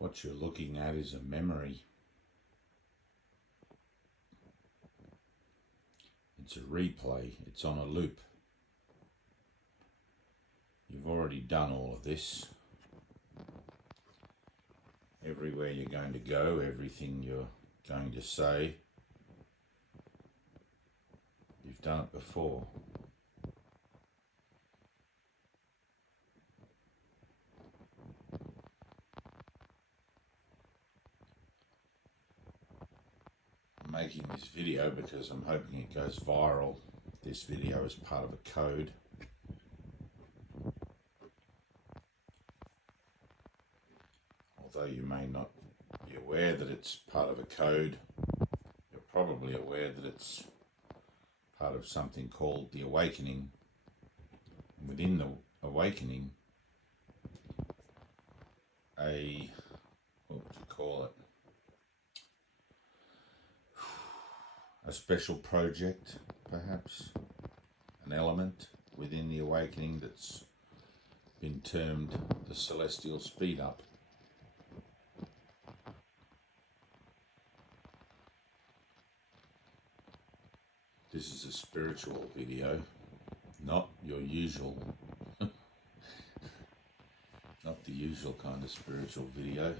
What you're looking at is a memory. It's a replay. It's on a loop. You've already done all of this. Everywhere you're going to go, everything you're going to say, you've done it before. I'm making this video because I'm hoping it goes viral. This video is part of a code. Although you may not be aware that it's part of a code, you're probably aware that it's part of something called the awakening. And within the awakening, what would you call it? A special project, perhaps, an element within the awakening that's been termed the celestial speed up. This is a spiritual video, not your usual, not the usual kind of spiritual video.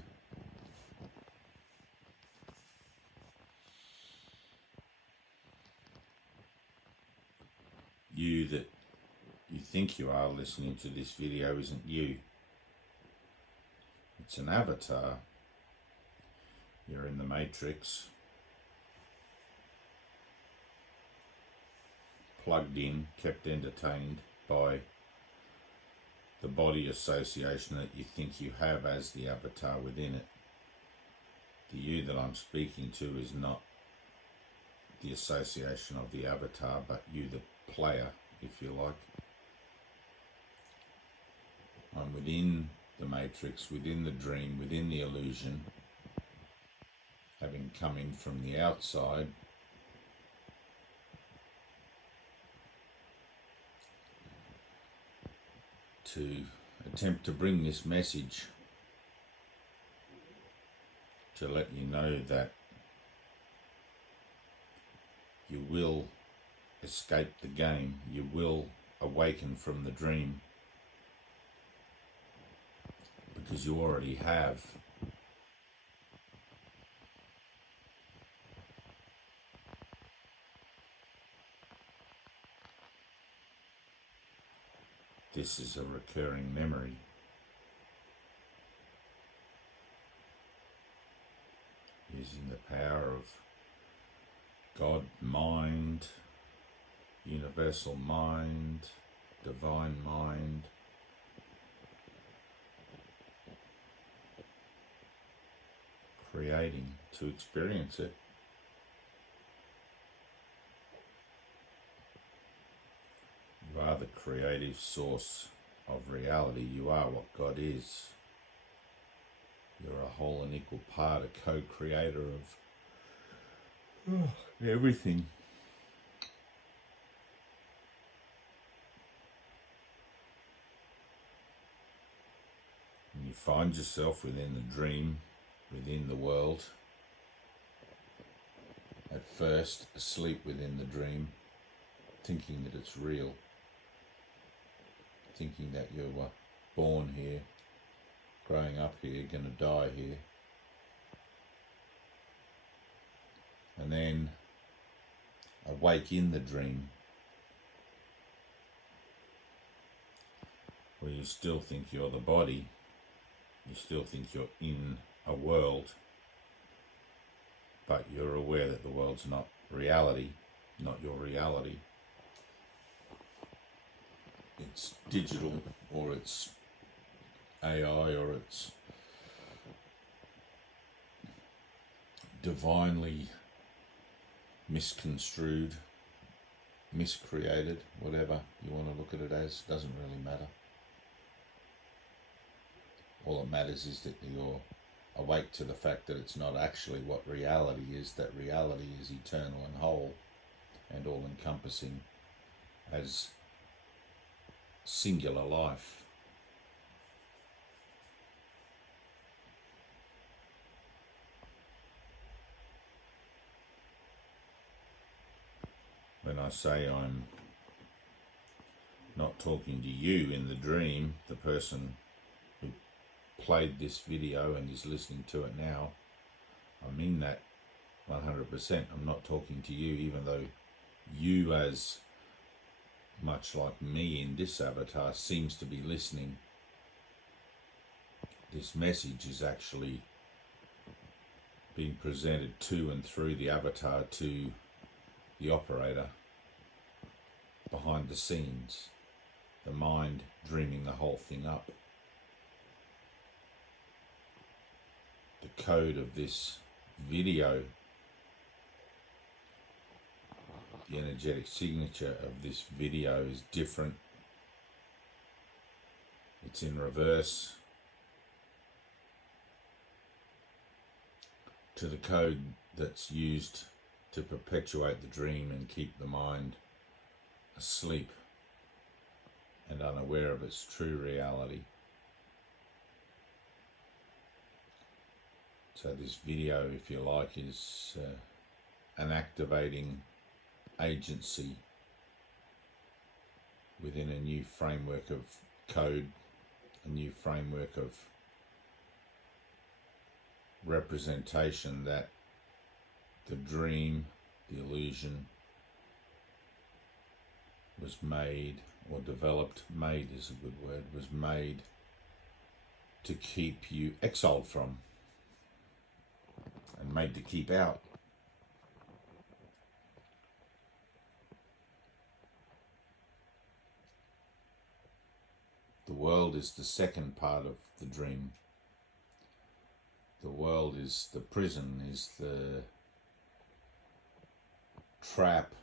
You that you think you are listening to this video isn't you. It's an avatar. You're in the matrix, plugged in, kept entertained by the body association that you think you have as the avatar within it. The you that I'm speaking to is not the association of the avatar, but you the player, if you like. I'm within the matrix, within the dream, within the illusion, having come in from the outside to attempt to bring this message to let you know that you will escape the game, you will awaken from the dream, because you already have. This is a recurring memory. Using the power of God, mind, universal mind, divine mind, creating to experience it. You are the creative source of reality. You are what God is. You're a whole and equal part, a co-creator of everything. And you find yourself within the dream, within the world. At first, asleep within the dream, thinking that it's real. Thinking that you were born here, growing up here, going to die here. And then awake in the dream, where you still think you're the body, you still think you're in a world, but you're aware that the world's not reality, not your reality. It's digital, or it's AI, or it's divinely misconstrued, miscreated, whatever you want to look at it as, doesn't really matter. All that matters is that you're awake to the fact that it's not actually what reality is, that reality is eternal and whole and all-encompassing as singular life. say I'm not talking to you in the dream, the person who played this video and is listening to it now, I mean that 100%. I'm not talking to you, even though you, as much like me in this avatar, seems to be listening. This message is actually being presented to and through the avatar to the operator behind the scenes, the mind dreaming the whole thing up. The code of this video, the energetic signature of this video is different. It's in reverse to the code that's used to perpetuate the dream and keep the mind asleep and unaware of its true reality. So this video, if you like, is an activating agency within a new framework of code, a new framework of representation that the dream, the illusion, was made or developed, made is a good word, was made to keep you exiled from and made to keep out. The world is the second part of the dream. The world is the prison, is the trap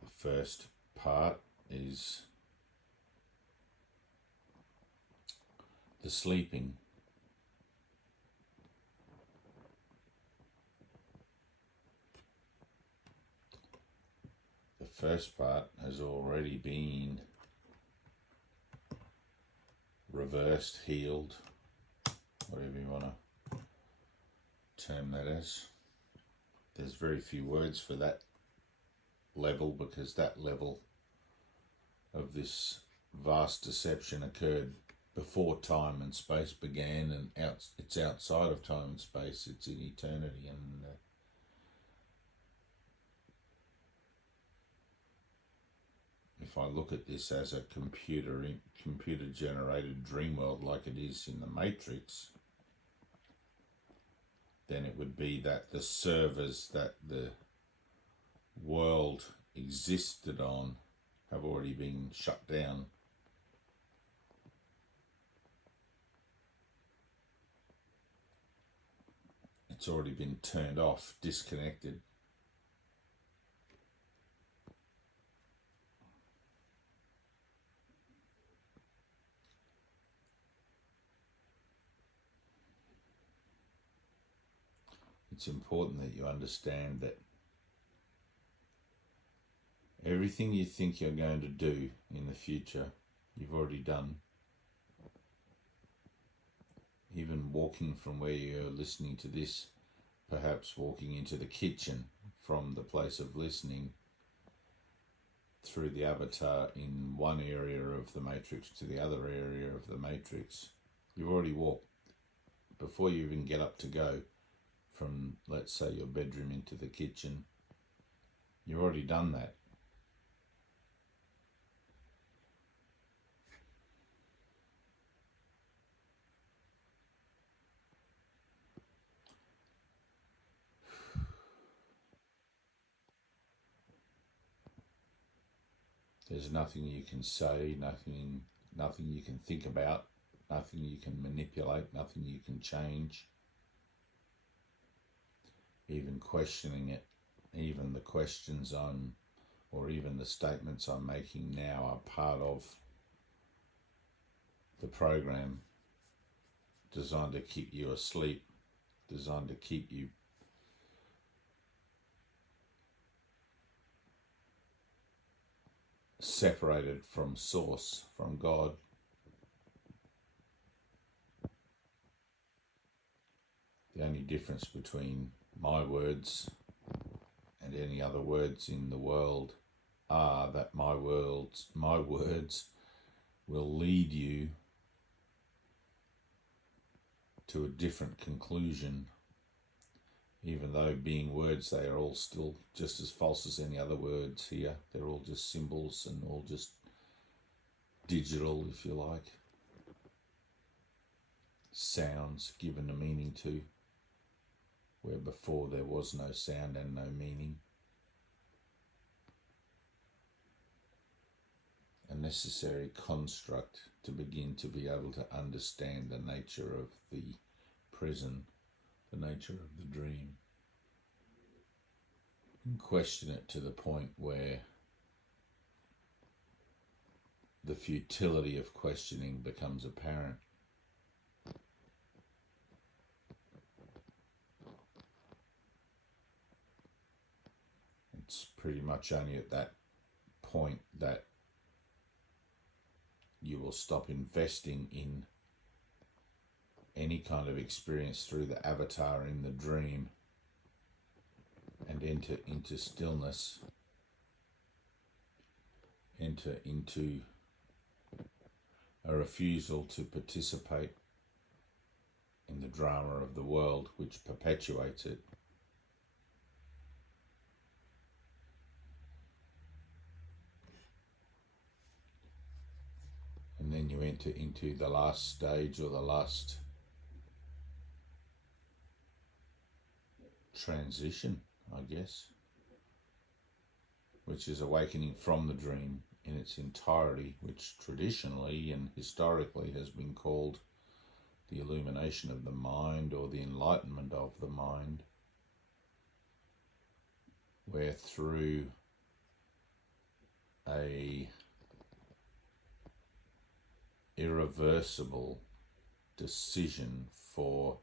the first part is the sleeping. The first part has already been reversed, healed, whatever you want to term that as. There's very few words for that level, because that level of this vast deception occurred before time and space began, and it's outside of time and space, it's in eternity. And if I look at this as a computer generated dream world like it is in the Matrix, then it would be that the servers that the world existed on have already been shut down. It's already been turned off, disconnected. It's important that you understand that everything you think you're going to do in the future, you've already done. Even walking from where you're listening to this, perhaps walking into the kitchen from the place of listening through the avatar in one area of the matrix to the other area of the matrix, you've already walked. Before you even get up to go from, let's say, your bedroom into the kitchen, you've already done that. There's nothing you can say, nothing you can think about, nothing you can manipulate, nothing you can change. Even questioning it, even the questions or even the statements I'm making now are part of the program designed to keep you asleep, designed to keep you separated from source, from God. The only difference between my words and any other words in the world are that my words will lead you to a different conclusion. Even though being words, they are all still just as false as any other words here. They're all just symbols and all just digital, if you like. Sounds given a meaning to, where before there was no sound and no meaning. A necessary construct to begin to be able to understand the nature of the prison, the nature of the dream, and question it to the point where the futility of questioning becomes apparent. It's pretty much only at that point that you will stop investing in any kind of experience through the avatar in the dream and enter into stillness, enter into a refusal to participate in the drama of the world which perpetuates it. And then you enter into the last stage, or the last transition, I guess, which is awakening from the dream in its entirety, which traditionally and historically has been called the illumination of the mind, or the enlightenment of the mind, where through a irreversible decision for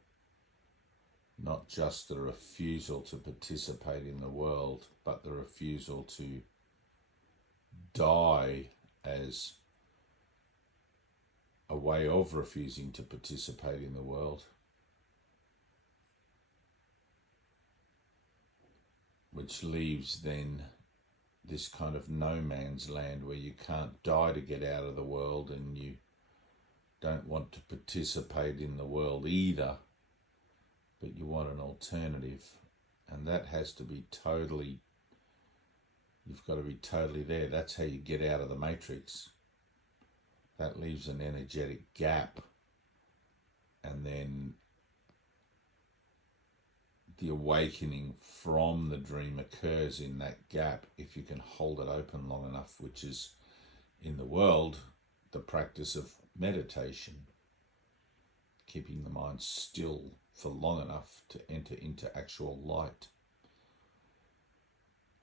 not just the refusal to participate in the world, but the refusal to die as a way of refusing to participate in the world, which leaves then this kind of no man's land where you can't die to get out of the world, and you don't want to participate in the world either, but you want an alternative. And that has to be totally, you've got to be totally there. That's how you get out of the matrix. That leaves an energetic gap, and then the awakening from the dream occurs in that gap if you can hold it open long enough, which is in the world the practice of meditation, keeping the mind still for long enough to enter into actual light.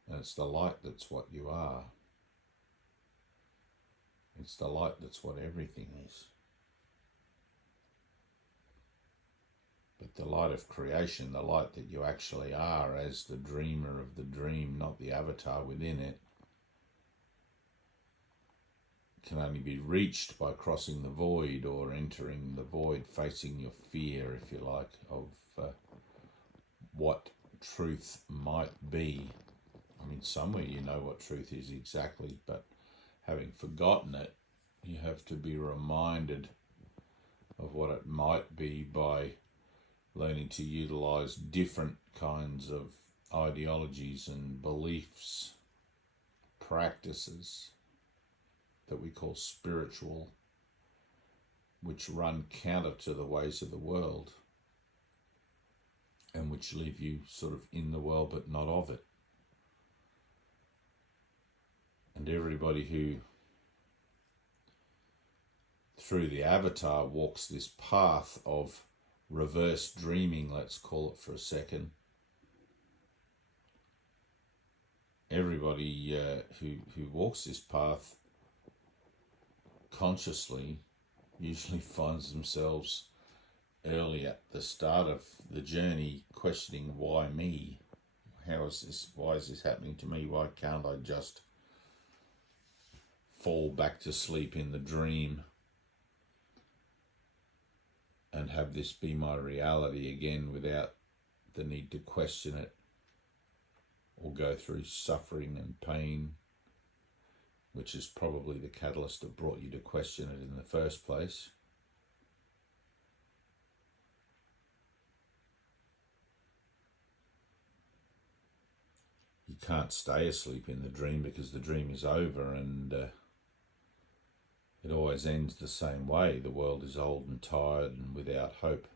And it's the light that's what you are. It's the light that's what everything is. But the light of creation, the light that you actually are as the dreamer of the dream, not the avatar within it, can only be reached by crossing the void, or entering the void, facing your fear, if you like, of what truth might be. I mean, somewhere you know what truth is exactly, but having forgotten it, you have to be reminded of what it might be by learning to utilize different kinds of ideologies and beliefs, practices that we call spiritual, which run counter to the ways of the world, and which leave you sort of in the world but not of it. And everybody who, through the avatar, walks this path of reverse dreaming, let's call it for a second, everybody who walks this path consciously usually finds themselves early at the start of the journey questioning, why me? How is this? Why is this happening to me? Why can't I just fall back to sleep in the dream and have this be my reality again without the need to question it or go through suffering and pain, which is probably the catalyst that brought you to question it in the first place. You can't stay asleep in the dream because the dream is over, and it always ends the same way. The world is old and tired and without hope.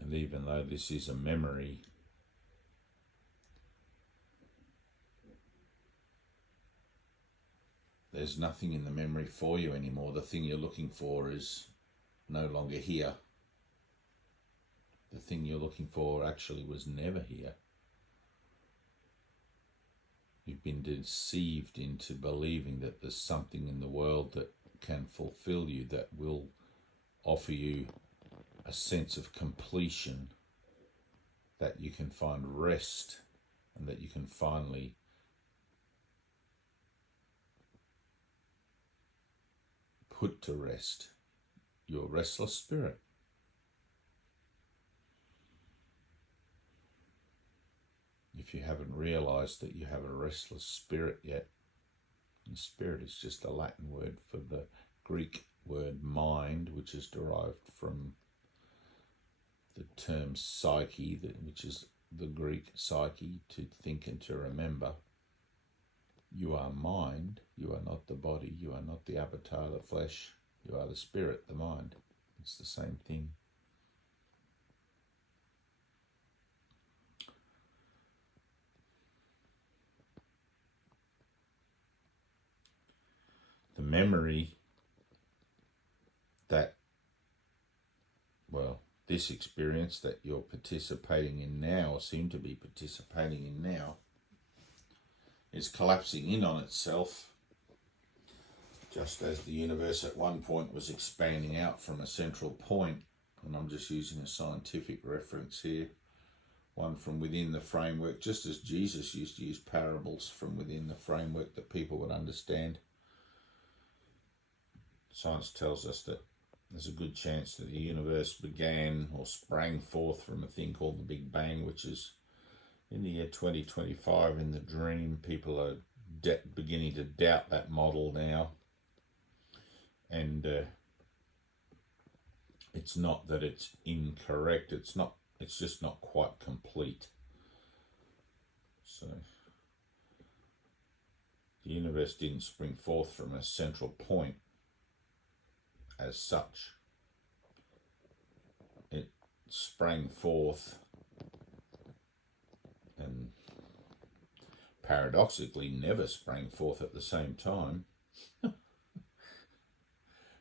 And even though this is a memory, there's nothing in the memory for you anymore. The thing you're looking for is no longer here. The thing you're looking for actually was never here. You've been deceived into believing that there's something in the world that can fulfill you, that will offer you a sense of completion, that you can find rest, and that you can finally put to rest your restless spirit. If you haven't realized that you have a restless spirit yet, and spirit is just a Latin word for the Greek word mind, which is derived from the term psyche, which is the Greek psyche, to think and to remember. You are mind, you are not the body, you are not the avatar, the flesh, you are the spirit, the mind. It's the same thing. The memory that, well, this experience that you're participating in now, or seem to be participating in now, is collapsing in on itself, just as the universe at one point was expanding out from a central point. And I'm just using a scientific reference here, one from within the framework, just as Jesus used to use parables from within the framework that people would understand. Science tells us that there's a good chance that the universe began or sprang forth from a thing called the Big Bang, which is in the year 2025 in the dream. People are beginning to doubt that model now. And it's not that it's incorrect, it's just not quite complete. So the universe didn't spring forth from a central point as such. It sprang forth and paradoxically never sprang forth at the same time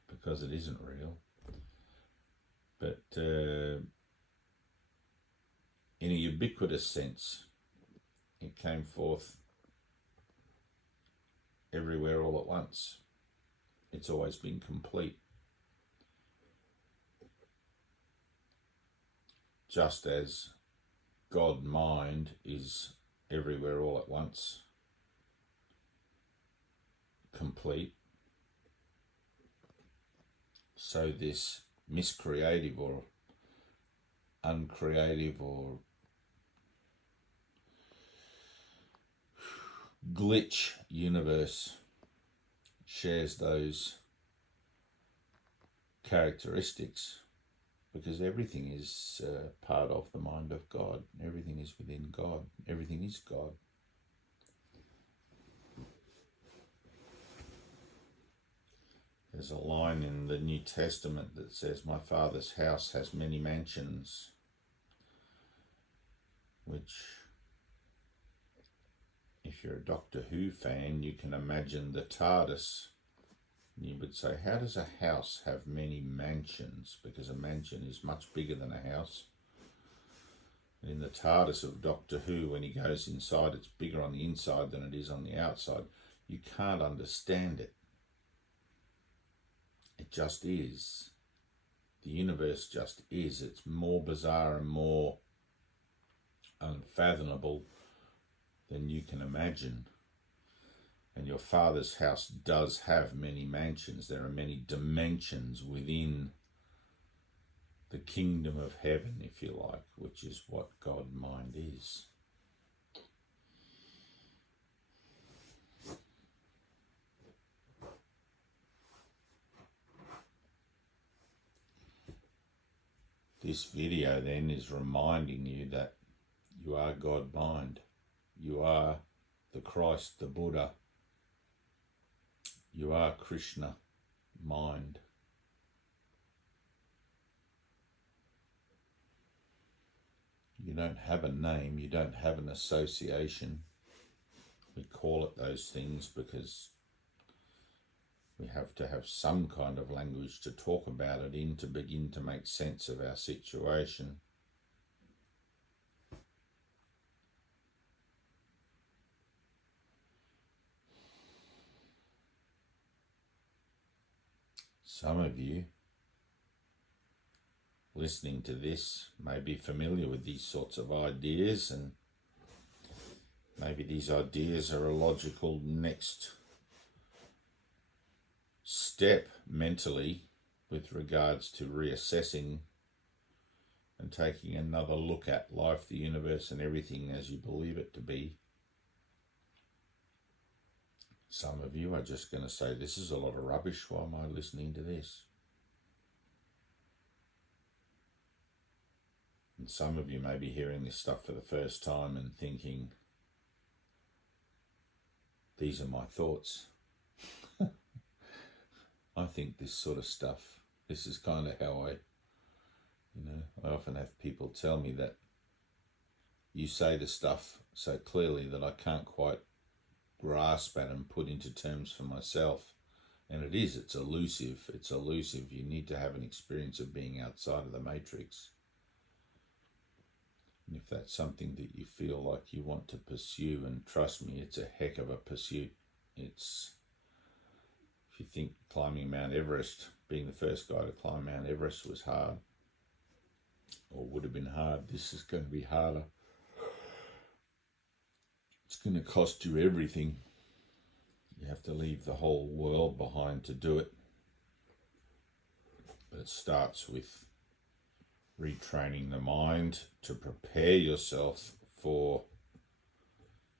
because it isn't real. But in a ubiquitous sense, it came forth everywhere all at once. It's always been complete. Just as God mind is everywhere all at once, complete, so this miscreative or uncreative or glitch universe shares those characteristics, because everything is part of the mind of God. Everything is within God. Everything is God. There's a line in the New Testament that says, "My Father's house has many mansions," which, if you're a Doctor Who fan, you can imagine the TARDIS. You would say, how does a house have many mansions? Because a mansion is much bigger than a house. And in the TARDIS of Doctor Who, when he goes inside, it's bigger on the inside than it is on the outside. You can't understand it. It just is. The universe just is. It's more bizarre and more unfathomable than you can imagine. And your Father's house does have many mansions. There are many dimensions within the kingdom of heaven, if you like, which is what God mind is. This video then is reminding you that you are God mind. You are the Christ, the Buddha. You are Krishna mind. You don't have a name, you don't have an association. We call it those things because we have to have some kind of language to talk about it in to begin to make sense of our situation. Some of you listening to this may be familiar with these sorts of ideas, and maybe these ideas are a logical next step mentally with regards to reassessing and taking another look at life, the universe, and everything as you believe it to be. Some of you are just going to say, this is a lot of rubbish, why am I listening to this? And some of you may be hearing this stuff for the first time and thinking, these are my thoughts. I think this sort of stuff, this is kind of how I often have people tell me that you say the stuff so clearly that I can't quite grasp at and put into terms for myself. And it's elusive. It's elusive. You need to have an experience of being outside of the matrix. And if that's something that you feel like you want to pursue, and trust me, it's a heck of a pursuit. If you think climbing Mount Everest, being the first guy to climb Mount Everest was hard, or would have been hard, this is going to be harder. It's going to cost you everything. You have to leave the whole world behind to do it. But it starts with retraining the mind to prepare yourself for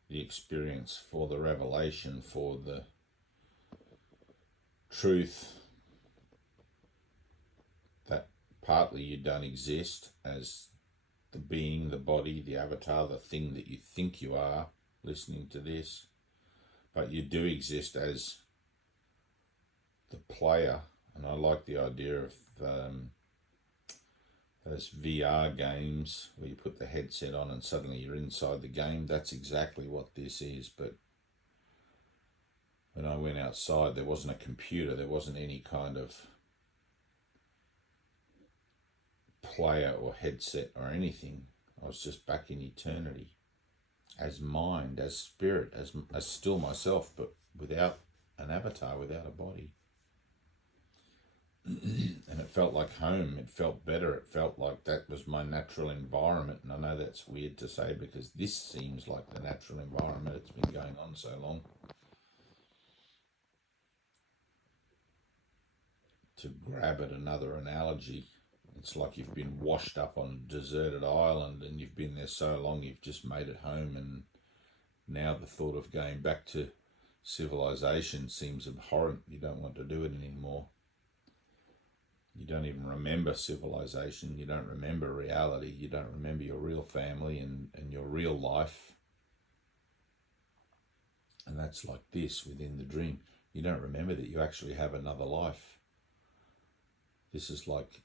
the experience, for the revelation, for the truth that partly you don't exist as the being, the body, the avatar, the thing that you think you are listening to this, but you do exist as the player. And I like the idea of those VR games where you put the headset on and suddenly you're inside the game. That's exactly what this is. But when I went outside, there wasn't a computer, there wasn't any kind of player or headset or anything. I was just back in eternity as mind, as spirit, as still myself, but without an avatar, without a body. And it felt like home. It felt better. It felt like that was my natural environment. And I know that's weird to say because this seems like the natural environment. It's been going on so long. To grab at another analogy, it's like you've been washed up on a deserted island and you've been there so long you've just made it home, and now the thought of going back to civilization seems abhorrent. You don't want to do it anymore. You don't even remember civilization. You don't remember reality. You don't remember your real family and your real life. And that's like this within the dream. You don't remember that you actually have another life. This is like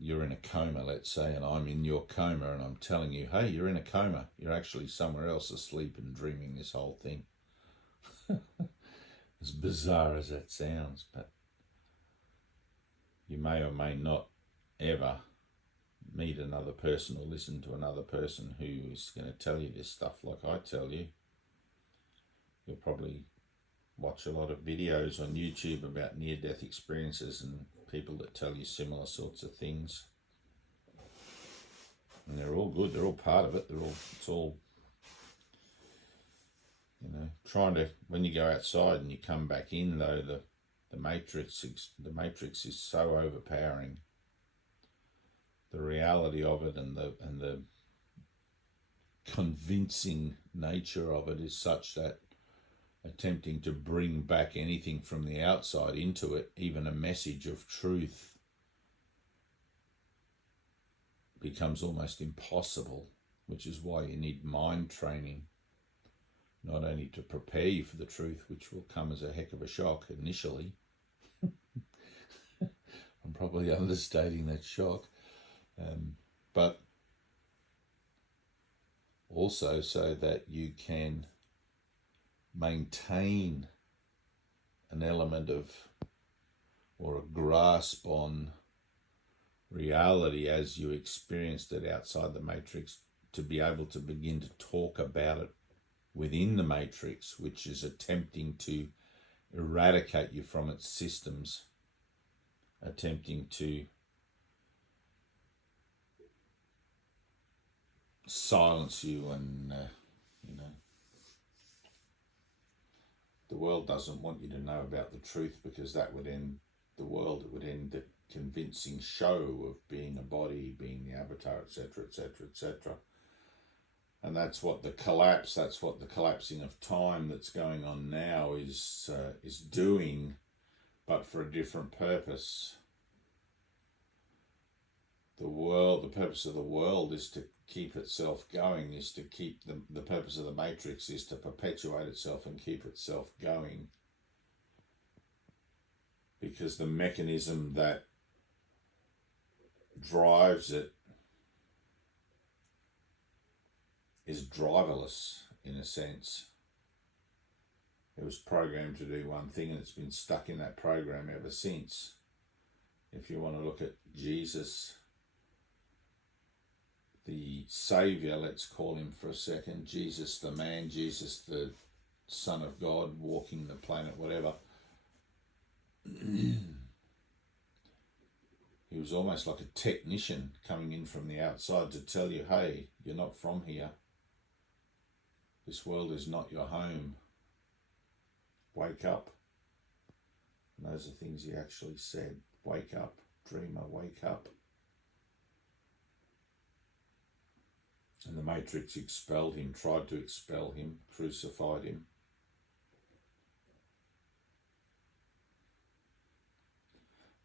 you're in a coma, let's say, and I'm in your coma and I'm telling you, hey, you're in a coma. You're actually somewhere else asleep and dreaming this whole thing. As bizarre as that sounds, but you may or may not ever meet another person or listen to another person who is going to tell you this stuff like I tell you. You'll probably watch a lot of videos on YouTube about near-death experiences and people that tell you similar sorts of things. And they're all good. They're all part of it. Trying to, when you go outside and you come back in, though, the matrix is so overpowering. The reality of it and the convincing nature of it is such that attempting to bring back anything from the outside into it, even a message of truth, becomes almost impossible, which is why you need mind training, not only to prepare you for the truth, which will come as a heck of a shock initially. I'm probably understating that shock, but also so that you can maintain an element of, or a grasp on reality as you experienced it outside the matrix, to be able to begin to talk about it within the matrix, which is attempting to eradicate you from its systems, attempting to silence you. And the world doesn't want you to know about the truth, because that would end the world. It would end the convincing show of being a body, being the avatar, etc., etc., etc. And that's what the collapsing of time that's going on now is doing, but for a different purpose. The purpose of the world is to keep itself going, is to keep the purpose of the matrix is to perpetuate itself and keep itself going. Because the mechanism that drives it is driverless, in a sense. It was programmed to do one thing, and it's been stuck in that program ever since. If you want to look at Jesus, the Saviour, let's call him for a second, Jesus the man, Jesus the Son of God, walking the planet, whatever. He was almost like a technician coming in from the outside to tell you, hey, you're not from here. This world is not your home. Wake up. And those are things he actually said. Wake up, dreamer, wake up. And the matrix expelled him, tried to expel him, crucified him.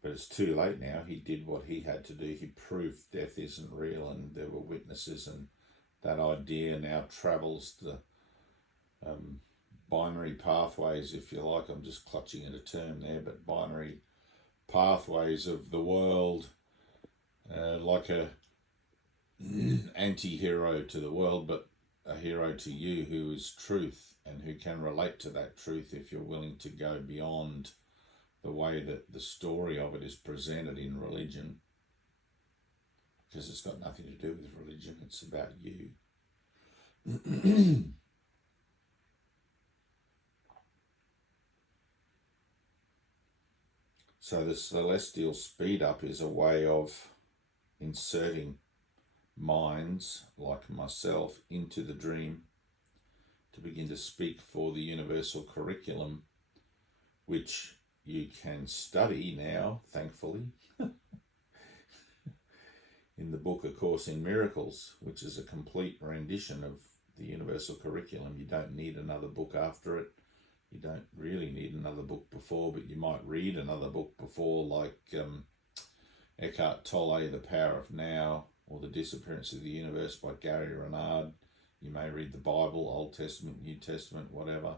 But it's too late now. He did what he had to do. He proved death isn't real, and there were witnesses, and that idea now travels the binary pathways, if you like. I'm just clutching at a term there, but binary pathways of the world, like a anti-hero to the world, but a hero to you, who is truth and who can relate to that truth if you're willing to go beyond the way that the story of it is presented in religion, because it's got nothing to do with religion, it's about you. So the celestial speed up is a way of inserting minds like myself into the dream to begin to speak for the universal curriculum, which you can study now, thankfully, in the book A Course in Miracles, which is a complete rendition of the universal curriculum. You don't need another book after it. You don't really need another book before, but you might read another book before, like Eckhart Tolle, The Power of Now, or The Disappearance of the Universe by Gary Renard. You may read the Bible, Old Testament, New Testament, whatever.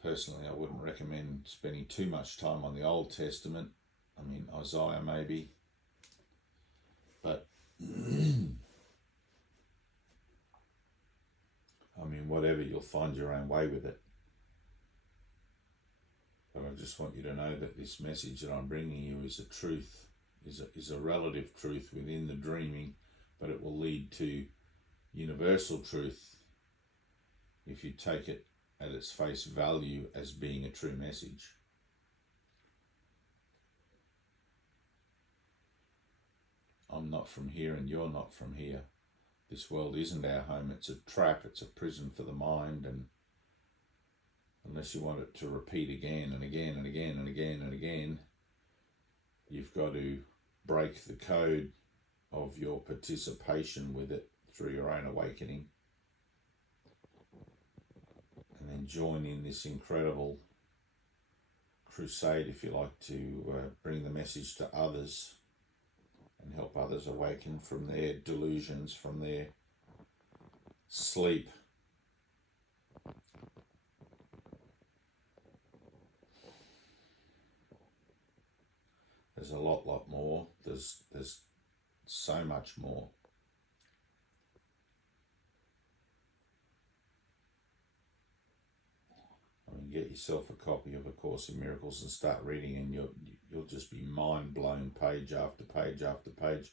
Personally, I wouldn't recommend spending too much time on the Old Testament. I mean, Isaiah maybe. But, I mean, whatever, you'll find your own way with it. But I just want you to know that this message that I'm bringing you is a truth, is a relative truth within the dreaming, but it will lead to universal truth if you take it at its face value as being a true message. I'm not from here and you're not from here. This world isn't our home, it's a trap, it's a prison for the mind, and unless you want it to repeat again and again and again and again and again, you've got to break the code of your participation with it through your own awakening, and then join in this incredible crusade, if you like, to bring the message to others and help others awaken from their delusions, from their sleep. There's a lot more. There's so much more. I mean, get yourself a copy of A Course in Miracles and start reading, and you'll just be mind blown, page after page after page,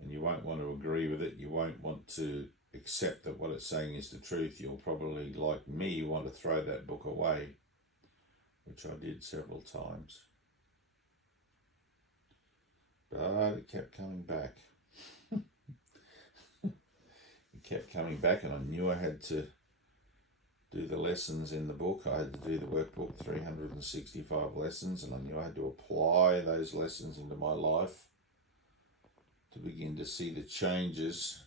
and you won't want to agree with it. You won't want to accept that what it's saying is the truth. You'll probably, like me, want to throw that book away, which I did several times. But it kept coming back. It kept coming back, and I knew I had to do the lessons in the book. I had to do the workbook, 365 lessons, and I knew I had to apply those lessons into my life to begin to see the changes.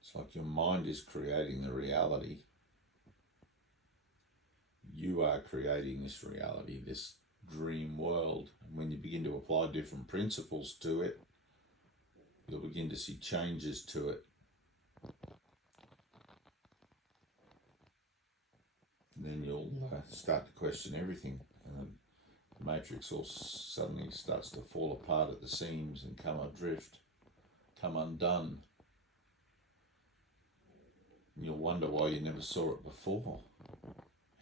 It's like your mind is creating the reality. You are creating this reality, this dream world. And when you begin to apply different principles to it, you'll begin to see changes to it. And then you'll start to question everything. And the matrix all suddenly starts to fall apart at the seams and come adrift, come undone. And you'll wonder why you never saw it before.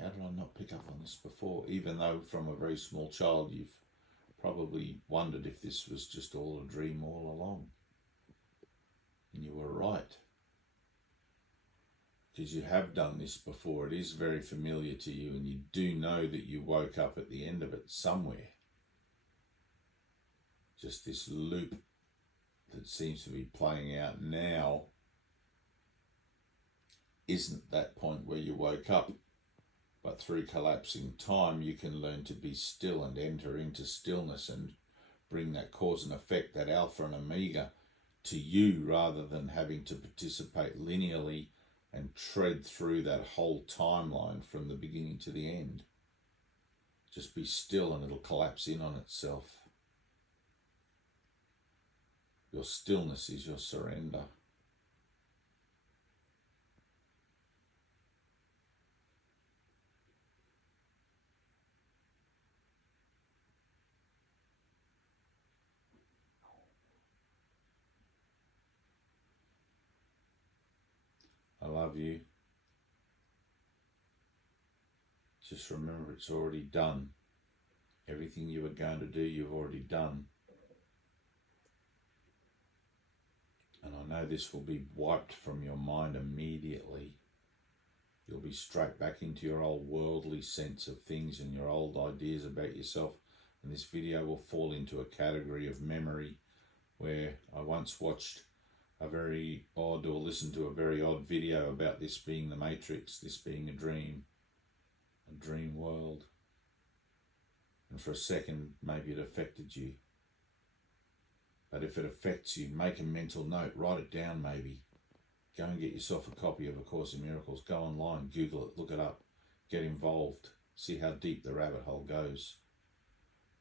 How did I not pick up on this before? Even though from a very small child you've probably wondered if this was just all a dream all along. And you were right. Because you have done this before. It is very familiar to you, and you do know that you woke up at the end of it somewhere. Just this loop that seems to be playing out now isn't that point where you woke up. But through collapsing time, you can learn to be still and enter into stillness and bring that cause and effect, that alpha and omega, to you, rather than having to participate linearly and tread through that whole timeline from the beginning to the end. Just be still and it'll collapse in on itself. Your stillness is your surrender. I love you. Just remember, it's already done. Everything you were going to do, you've already done. And I know this will be wiped from your mind immediately. You'll be straight back into your old worldly sense of things and your old ideas about yourself. And this video will fall into a category of memory where I once watched a very odd, or listened to a very odd video about this being the Matrix, this being a dream world. And for a second, maybe it affected you. But if it affects you, make a mental note, write it down maybe. Go and get yourself a copy of A Course in Miracles. Go online, Google it, look it up, get involved, see how deep the rabbit hole goes.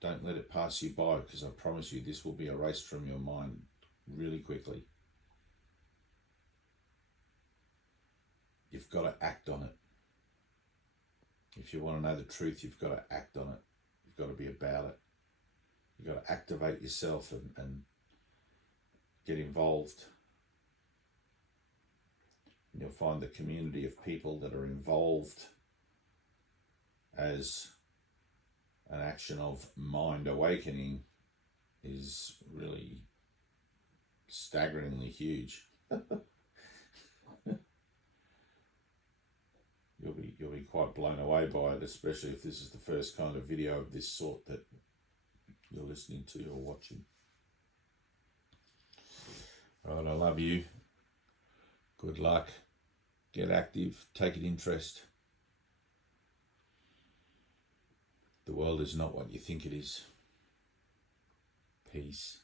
Don't let it pass you by, because I promise you this will be erased from your mind really quickly. You've got to act on it. If you want to know the truth, you've got to act on it. You've got to be about it. You've got to activate yourself and get involved. And you'll find the community of people that are involved as an action of mind awakening is really staggeringly huge. You'll be quite blown away by it, especially if this is the first kind of video of this sort that you're listening to or watching. All right, I love you. Good luck. Get active. Take an interest. The world is not what you think it is. Peace.